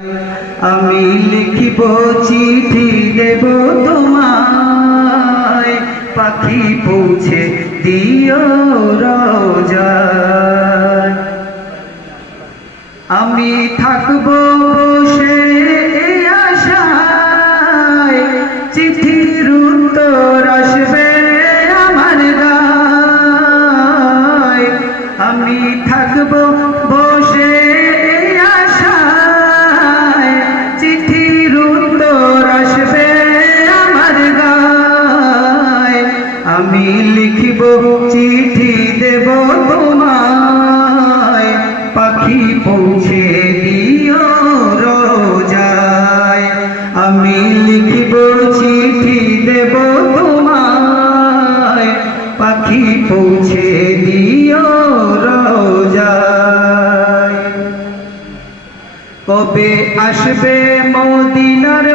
আমি লিখিব চিঠি দেব তোমায়, পাখি পৌঁছে দিও রোজায়। আমি থাকব বসে এই আশায়, চিঠির উত্তর আসবে আমার গায়। আমি থাকব বসে এই আশায়, চিঠির উত্তর আসবে আমার গায়। আমি লিখিব চিঠি দেব তোমায়, পাখি পৌঁছে দিও রোজায়। আমি লিখিব চিঠি দেব তোমায়, পাখি পৌঁছে দিও রোজায়। কবে আসবে মদিনার